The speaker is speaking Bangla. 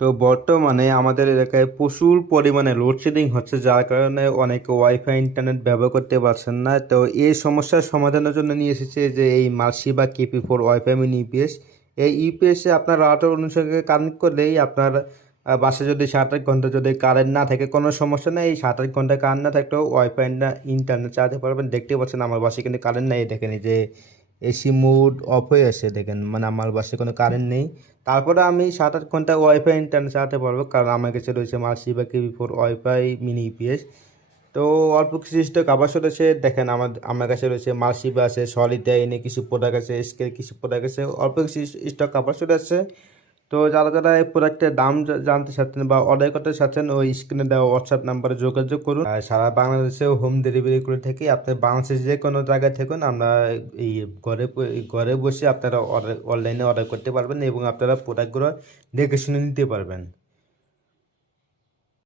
তো বর্তমানে আমাদের এলাকায় প্রচুর পরিমাণে লোডশেডিং হচ্ছে, যার কারণে অনেকে ওয়াইফাই ইন্টারনেট ব্যবহার করতে পারছেন না। তো এই সমস্যার সমাধানের জন্য নিয়ে এসেছে যে এই মার্সি বা কেপি4 ওয়াইফাই মিনি ইউপিএস। এই ইউপিএসে আপনার রাউটার অনুসারে কানেক্ট করলেই আপনার বাসায় যদি 7-8 ঘন্টা যদি কারেন্ট না থাকে কোনো সমস্যা নেই। এই 7-8 ঘন্টা কারেন্ট না থাকলেও ওয়াইফাই ইন্টারনেট চালাতে পারবেন। দেখতে পাচ্ছেন আমার বাসায় কিন্তু কারেন্ট নেই, দেখেন এই যে এসি মোড অফ হয়ে আছে, দেখেন মানে আমার বাসায় কোনো কারেন্ট নেই। তারপরে আমি 7-8 ঘন্টা ওয়াইফাই ইন্টারনেট চালাতে পারবো, কারণ আমার কাছে রয়েছে মার্সি বা কেপি4 ওয়াইফাই মিনি ইউপিএস। তো অল্প কিছু স্টক আবার রয়েছে, দেখেন আমার কাছে রয়েছে মার্সিবা আছে, সলিডা এনে কিছু প্রোডাক্ট আছে, স্কেল কিছু প্রোডাক্ট আছে, অল্প কিছু স্টক আবার আছে। তো যারা যারা এই প্রোডাক্টের দাম জানতে চাচ্ছেন বা অর্ডার করতে চাচ্ছেন, ওই স্ক্রিনে দেওয়া হোয়াটসঅ্যাপ নাম্বারে যোগাযোগ করুন। আর সারা বাংলাদেশেও হোম ডেলিভারি করে থাকি। আপনি বাংলাদেশের যে কোনো জায়গায় থাকুন, আমরা এই ঘরে ঘরে বসে আপনারা অনলাইনে অর্ডার করতে পারবেন এবং আপনারা প্রোডাক্টগুলো দেখে শুনে নিতে পারবেন।